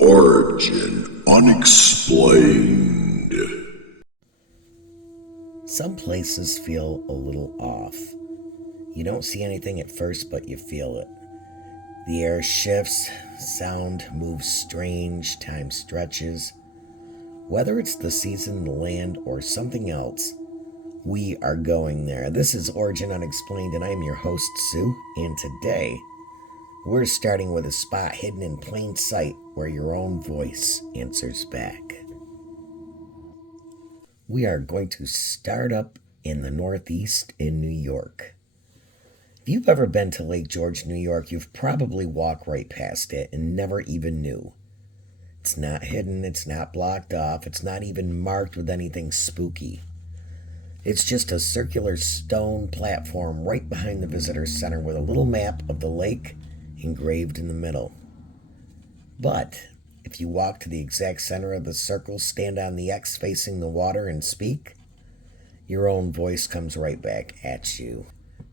Origin Unexplained. Some places feel a little off. You don't see anything at first, but you feel it. The air shifts, sound moves strange, time stretches. Whether it's the season, the land, or something else, we are going there. This is Origin Unexplained, and I'm your host, Sue. And today, we're starting with a spot hidden in plain sight where your own voice answers back. We are going to start up in the Northeast in New York. If you've ever been to Lake George, New York, you've probably walked right past it and never even knew. It's not hidden, it's not blocked off, it's not even marked with anything spooky. It's just a circular stone platform right behind the visitor center with a little map of the lake engraved in the middle. But if you walk to the exact center of the circle, stand on the X facing the water and speak, your own voice comes right back at you.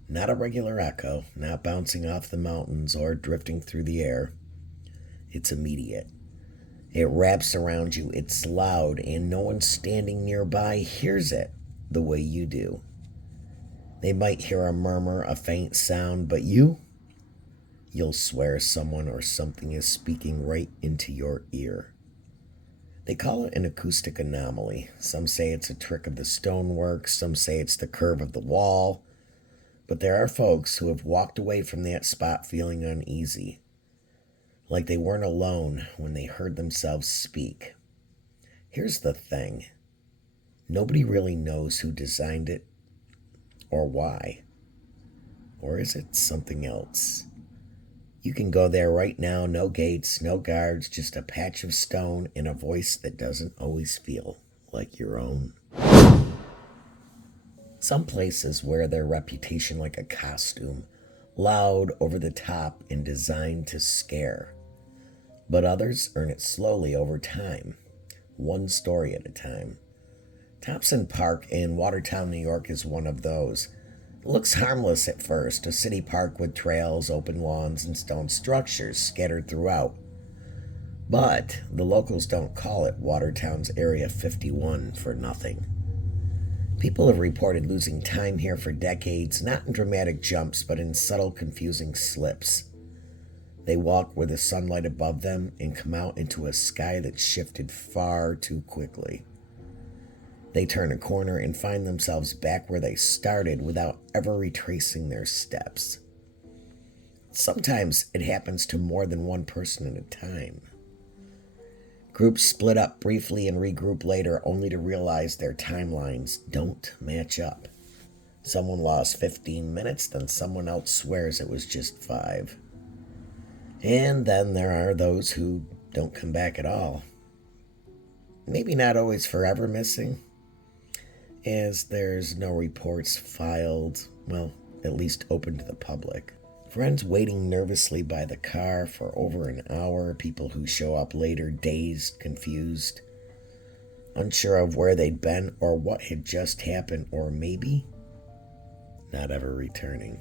Not a regular echo, not bouncing off the mountains or drifting through the air. It's immediate. It wraps around you, it's loud, and no one standing nearby hears it the way you do. They might hear a murmur, a faint sound, but you'll swear someone or something is speaking right into your ear. They call it an acoustic anomaly. Some say it's a trick of the stonework, some say it's the curve of the wall, but there are folks who have walked away from that spot feeling uneasy, like they weren't alone when they heard themselves speak. Here's the thing. Nobody really knows who designed it or why. Or is it something else? You can go there right now, no gates, no guards, just a patch of stone and a voice that doesn't always feel like your own. Some places wear their reputation like a costume, loud, over the top, and designed to scare. But others earn it slowly over time, one story at a time. Thompson Park in Watertown, New York is one of those. It looks harmless at first, a city park with trails, open lawns, and stone structures scattered throughout. But the locals don't call it Watertown's Area 51 for nothing. People have reported losing time here for decades, not in dramatic jumps, but in subtle, confusing slips. They walk with the sunlight above them and come out into a sky that shifted far too quickly. They turn a corner and find themselves back where they started without ever retracing their steps. Sometimes it happens to more than one person at a time. Groups split up briefly and regroup later only to realize their timelines don't match up. Someone lost 15 minutes, then someone else swears it was just 5. And then there are those who don't come back at all. Maybe not always forever missing, as there's no reports filed, well, at least open to the public. Friends waiting nervously by the car for over an hour, people who show up later dazed, confused, unsure of where they'd been or what had just happened, or maybe not ever returning.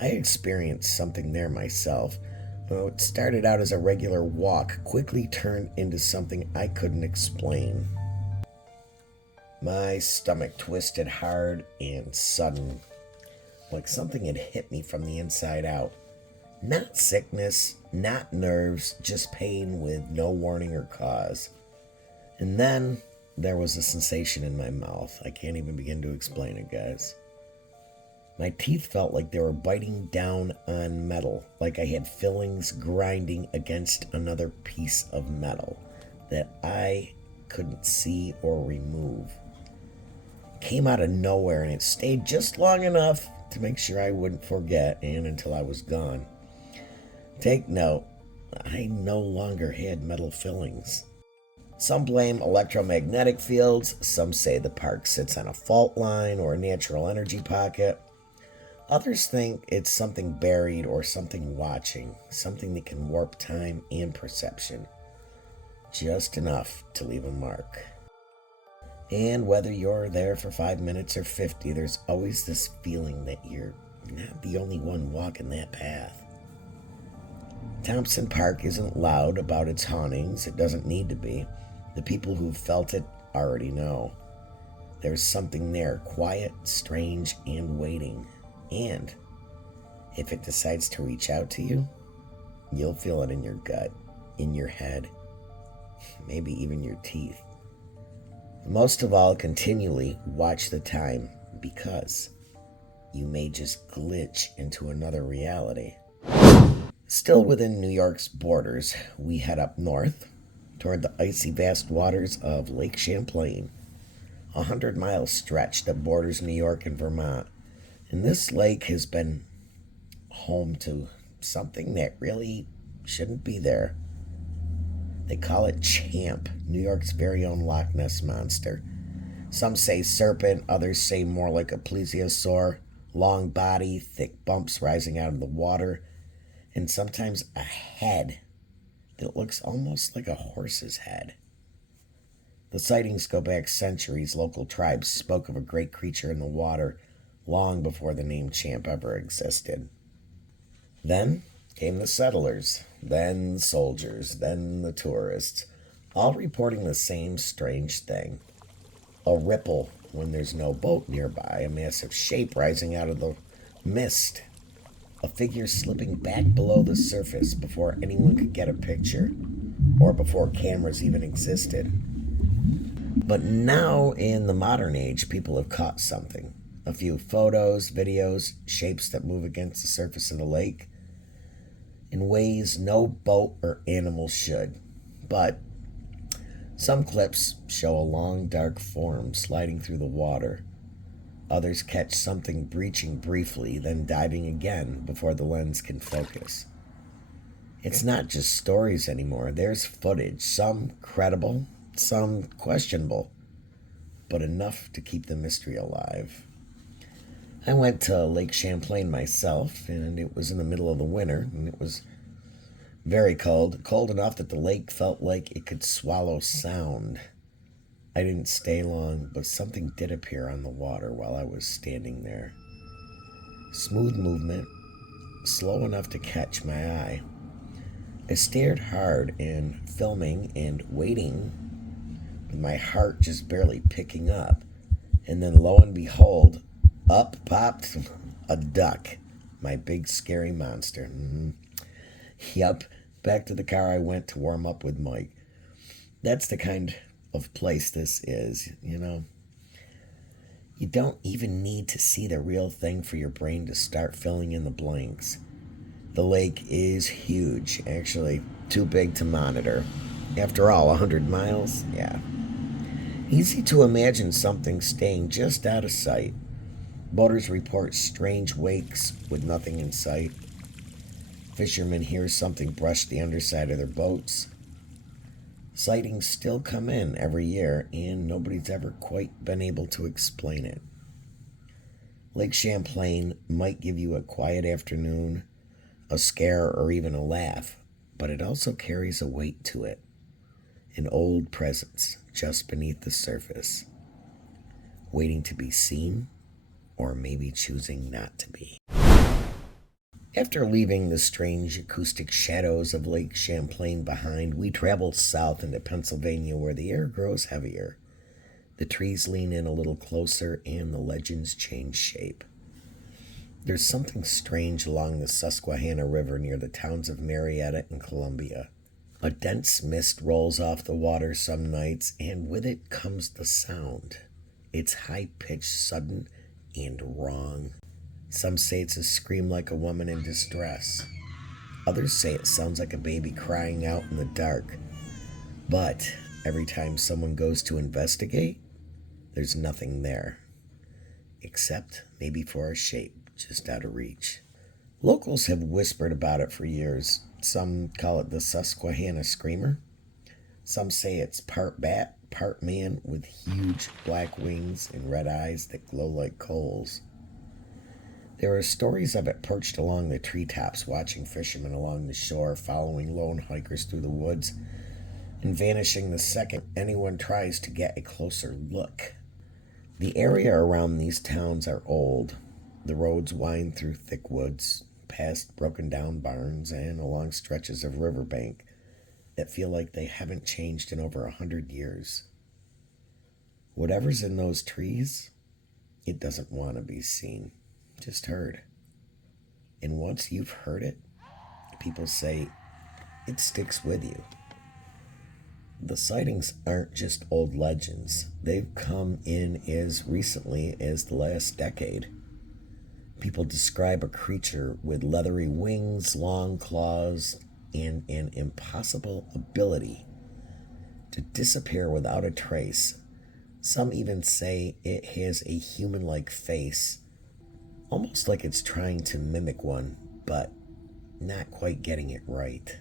I experienced something there myself. What started out as a regular walk quickly turned into something I couldn't explain. My stomach twisted hard and sudden, like something had hit me from the inside out. Not sickness, not nerves, just pain with no warning or cause. And then there was a sensation in my mouth. I can't even begin to explain it, guys. My teeth felt like they were biting down on metal, like I had fillings grinding against another piece of metal that I couldn't see or remove. It came out of nowhere, and it stayed just long enough to make sure I wouldn't forget, and until I was gone. Take note, I no longer had metal fillings. Some blame electromagnetic fields, some say the park sits on a fault line or a natural energy pocket. Others think it's something buried or something watching, something that can warp time and perception. Just enough to leave a mark. And whether you're there for 5 minutes or 50, there's always this feeling that you're not the only one walking that path. Thompson Park isn't loud about its hauntings. It doesn't need to be. The people who've felt it already know. There's something there, quiet, strange, and waiting. And if it decides to reach out to you, you'll feel it in your gut, in your head, maybe even your teeth. Most of all, continually watch the time, because you may just glitch into another reality. Still within New York's borders, we head up north toward the icy vast waters of Lake Champlain, a 100-mile stretch that borders New York and Vermont. And this lake has been home to something that really shouldn't be there. They call it Champ, New York's very own Loch Ness monster. Some say serpent, others say more like a plesiosaur, long body, thick bumps rising out of the water, and sometimes a head that looks almost like a horse's head. The sightings go back centuries. Local tribes spoke of a great creature in the water long before the name Champ ever existed. Then came the settlers, then the soldiers, then the tourists, all reporting the same strange thing. A ripple when there's no boat nearby, a massive shape rising out of the mist, a figure slipping back below the surface before anyone could get a picture, or before cameras even existed. But now, in the modern age, people have caught something. A few photos, videos, shapes that move against the surface of the lake in ways no boat or animal should. But some clips show a long, dark form sliding through the water. Others catch something breaching briefly, then diving again before the lens can focus. It's not just stories anymore. There's footage, some credible, some questionable, but enough to keep the mystery alive. I went to Lake Champlain myself, and it was in the middle of the winter, and it was very cold, cold enough that the lake felt like it could swallow sound. I didn't stay long, but something did appear on the water while I was standing there. Smooth movement, slow enough to catch my eye. I stared hard and filming and waiting, with my heart just barely picking up. And then lo and behold, up popped a duck, my big scary monster. Yup, back to the car I went to warm up with Mike. That's the kind of place this is, you know. You don't even need to see the real thing for your brain to start filling in the blanks. The lake is huge, actually too big to monitor. After all, 100 miles? Yeah. Easy to imagine something staying just out of sight. Boaters report strange wakes with nothing in sight. Fishermen hear something brush the underside of their boats. Sightings still come in every year, and nobody's ever quite been able to explain it. Lake Champlain might give you a quiet afternoon, a scare, or even a laugh, but it also carries a weight to it, an old presence just beneath the surface, waiting to be seen, or maybe choosing not to be. After leaving the strange acoustic shadows of Lake Champlain behind, we travel south into Pennsylvania, where the air grows heavier. The trees lean in a little closer, and the legends change shape. There's something strange along the Susquehanna River near the towns of Marietta and Columbia. A dense mist rolls off the water some nights, and with it comes the sound. It's high-pitched, sudden, and wrong. Some say it's a scream like a woman in distress. Others say it sounds like a baby crying out in the dark. But every time someone goes to investigate, there's nothing there. Except maybe for a shape just out of reach. Locals have whispered about it for years. Some call it the Susquehanna Screamer. Some say it's part bat, part man with huge black wings and red eyes that glow like coals. There are stories of it perched along the treetops, watching fishermen along the shore, following lone hikers through the woods, and vanishing the second anyone tries to get a closer look. The area around these towns are old. The roads wind through thick woods. past broken down barns and along stretches of riverbank that feel like they haven't changed in over 100 years. Whatever's in those trees, it doesn't want to be seen, just heard. And once you've heard it, people say it sticks with you. The sightings aren't just old legends. They've come in as recently as the last decade. People describe a creature with leathery wings, long claws, and an impossible ability to disappear without a trace. Some even say it has a human-like face, almost like it's trying to mimic one, but not quite getting it right.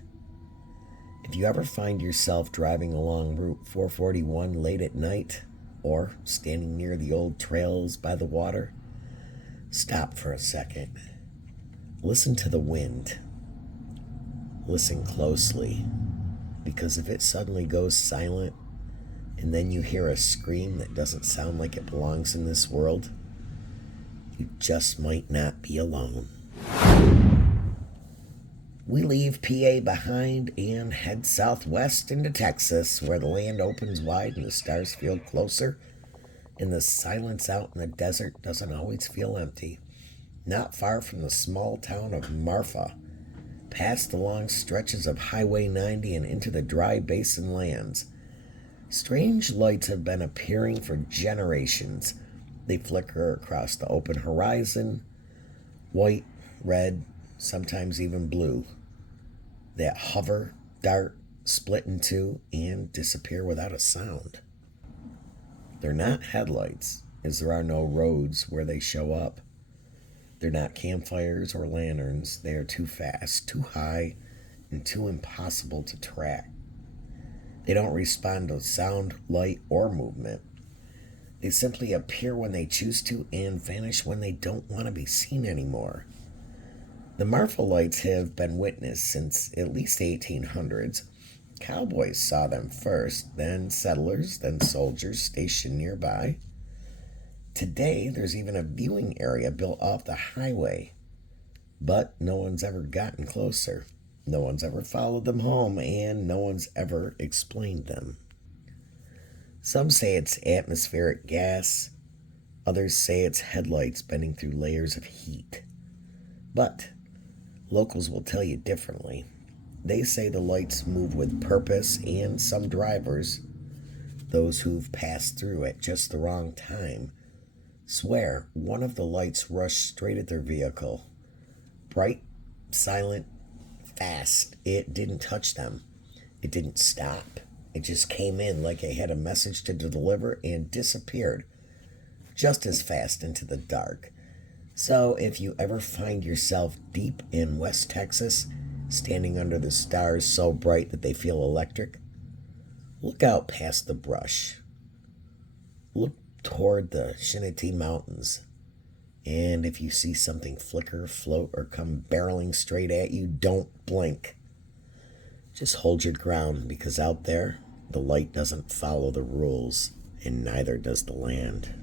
If you ever find yourself driving along Route 441 late at night, or standing near the old trails by the water, stop for a second. Listen to the wind. Listen closely, because if it suddenly goes silent, and then you hear a scream that doesn't sound like it belongs in this world, you just might not be alone. We leave PA behind and head southwest into Texas, where the land opens wide and the stars feel closer, and the silence out in the desert doesn't always feel empty. Not far from the small town of Marfa, past the long stretches of Highway 90 and into the dry basin lands, strange lights have been appearing for generations. They flicker across the open horizon, white, red, sometimes even blue, that hover, dart, split in two, and disappear without a sound. They're not headlights, as there are no roads where they show up. They're not campfires or lanterns. They are too fast, too high, and too impossible to track. They don't respond to sound, light, or movement. They simply appear when they choose to and vanish when they don't want to be seen anymore. The Marfa lights have been witnessed since at least the 1800s. Cowboys saw them first, then settlers, then soldiers stationed nearby. Today, there's even a viewing area built off the highway, but no one's ever gotten closer. No one's ever followed them home, and no one's ever explained them. Some say it's atmospheric gas. Others say it's headlights bending through layers of heat. But locals will tell you differently. They say the lights move with purpose, and some drivers, those who've passed through at just the wrong time, swear one of the lights rushed straight at their vehicle. Bright, silent, fast. It didn't touch them. It didn't stop. It just came in like it had a message to deliver and disappeared just as fast into the dark. So if you ever find yourself deep in West Texas, standing under the stars so bright that they feel electric, look out past the brush. Look toward the Shinity Mountains. And if you see something flicker, float, or come barreling straight at you, don't blink. Just hold your ground, because out there, the light doesn't follow the rules, and neither does the land.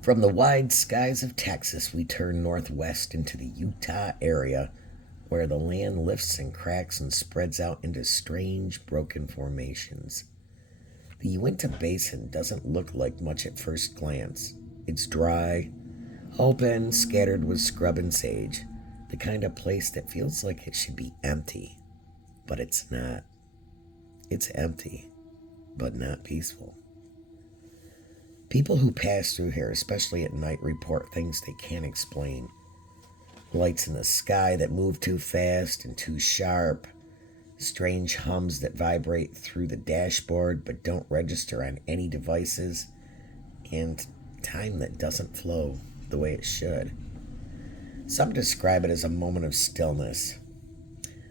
From the wide skies of Texas, we turn northwest into the Utah area, where the land lifts and cracks and spreads out into strange, broken formations. The Uinta Basin doesn't look like much at first glance. It's dry, open, scattered with scrub and sage, the kind of place that feels like it should be empty, but it's not. It's empty, but not peaceful. People who pass through here, especially at night, report things they can't explain. Lights in the sky that move too fast and too sharp, strange hums that vibrate through the dashboard but don't register on any devices, and time that doesn't flow the way it should. Some describe it as a moment of stillness.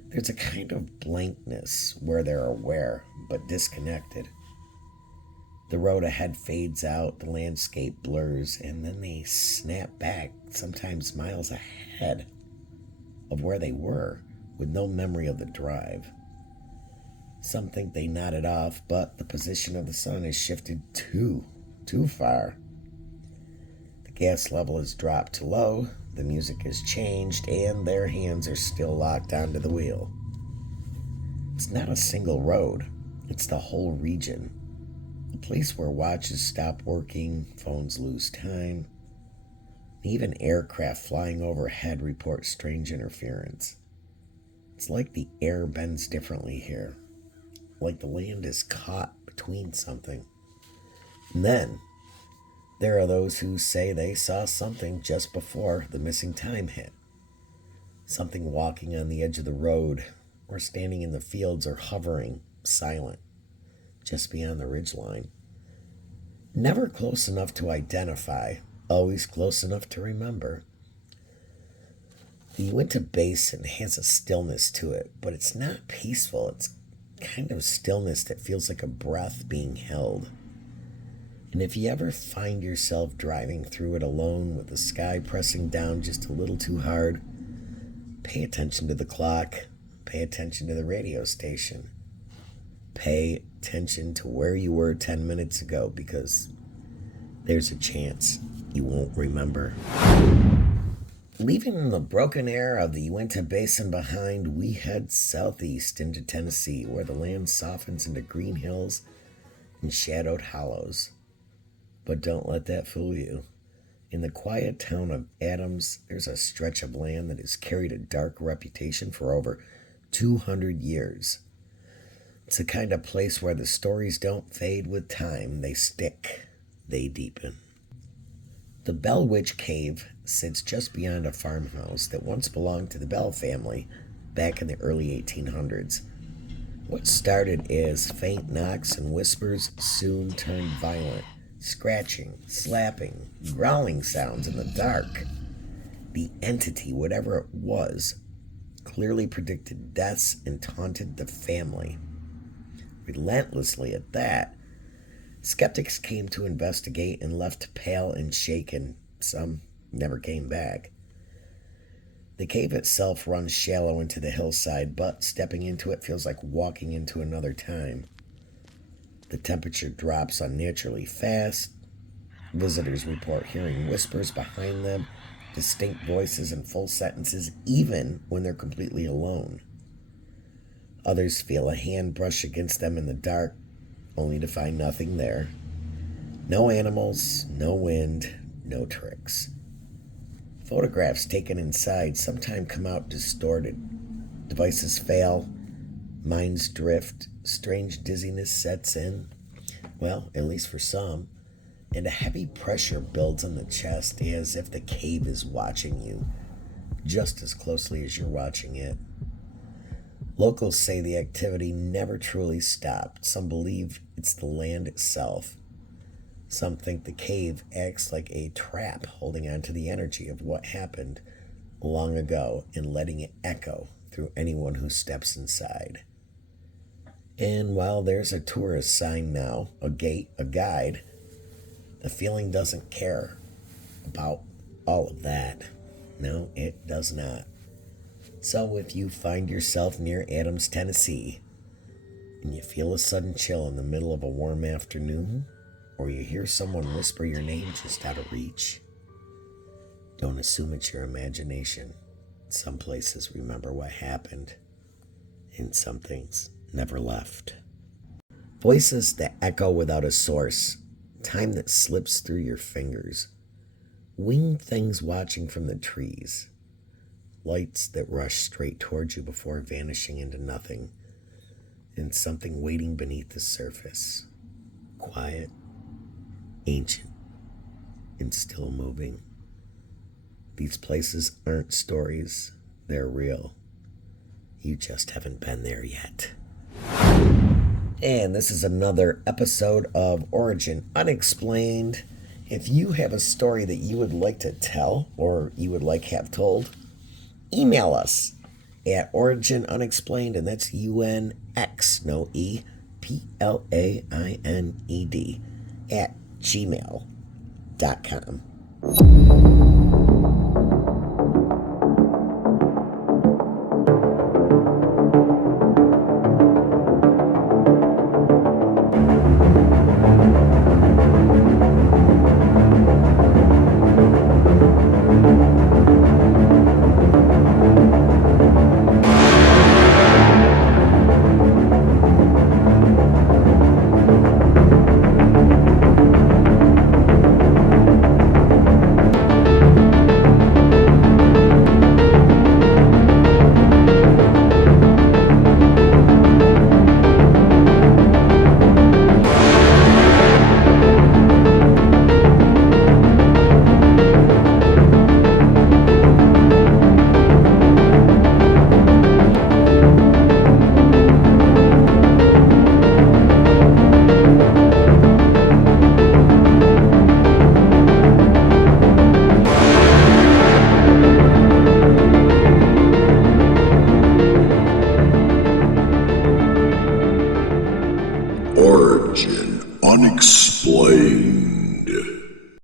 There's a kind of blankness where they're aware but disconnected. The road ahead fades out, the landscape blurs, and then they snap back, sometimes miles ahead of where they were, with no memory of the drive. Some think they nodded off, but the position of the sun has shifted too far. The Gas level is dropped to low, the music has changed, and their hands are still locked onto the wheel. It's not a single road, it's the whole region. A place where watches stop working, phones lose time, even aircraft flying overhead report strange interference. It's like the air bends differently here, like the land is caught between something. And then, there are those who say they saw something just before the missing time hit. Something walking on the edge of the road, or standing in the fields, or hovering, silent, just beyond the ridgeline. Never close enough to identify, always close enough to remember. The Uinta Basin has a stillness to it, but it's not peaceful. It's kind of stillness that feels like a breath being held. And if you ever find yourself driving through it alone with the sky pressing down just a little too hard, pay attention to the clock, pay attention to the radio station, pay attention to where you were 10 minutes ago, because there's a chance you won't remember. Leaving the broken air of the Uinta Basin behind, we head southeast into Tennessee, where the land softens into green hills and shadowed hollows. But don't let that fool you. In the quiet town of Adams, there's a stretch of land that has carried a dark reputation for over 200 years. It's the kind of place where the stories don't fade with time, they stick, they deepen. The Bell Witch Cave sits just beyond a farmhouse that once belonged to the Bell family back in the early 1800s. What started as faint knocks and whispers soon turned violent, scratching, slapping, growling sounds in the dark. The entity, whatever it was, clearly predicted deaths and taunted the family. Relentlessly at that, skeptics came to investigate and left pale and shaken. Some never came back. The cave itself runs shallow into the hillside, but stepping into it feels like walking into another time. The temperature drops unnaturally fast. Visitors report hearing whispers behind them, distinct voices and full sentences, even when they're completely alone. Others feel a hand brush against them in the dark, only to find nothing there. No animals, no wind, no tricks. Photographs taken inside sometimes come out distorted. Devices fail, minds drift, strange dizziness sets in, well, at least for some, and a heavy pressure builds on the chest as if the cave is watching you, just as closely as you're watching it. Locals say the activity never truly stopped. Some believe it's the land itself. Some think the cave acts like a trap holding on to the energy of what happened long ago and letting it echo through anyone who steps inside. And while there's a tourist sign now, a gate, a guide, the feeling doesn't care about all of that. No, it does not. So if you find yourself near Adams, Tennessee, and you feel a sudden chill in the middle of a warm afternoon, or you hear someone whisper your name just out of reach, don't assume it's your imagination. Some places remember what happened, and some things never left. Voices that echo without a source, time that slips through your fingers, winged things watching from the trees, lights that rush straight towards you before vanishing into nothing, and something waiting beneath the surface, quiet, ancient, and still moving. These places aren't stories, they're real. You just haven't been there yet. And this is another episode of Origin Unexplained. If you have a story that you would like to tell or you would like have told, email us at originunexplained, and that's UNX, no E, PLAINED, at gmail.com.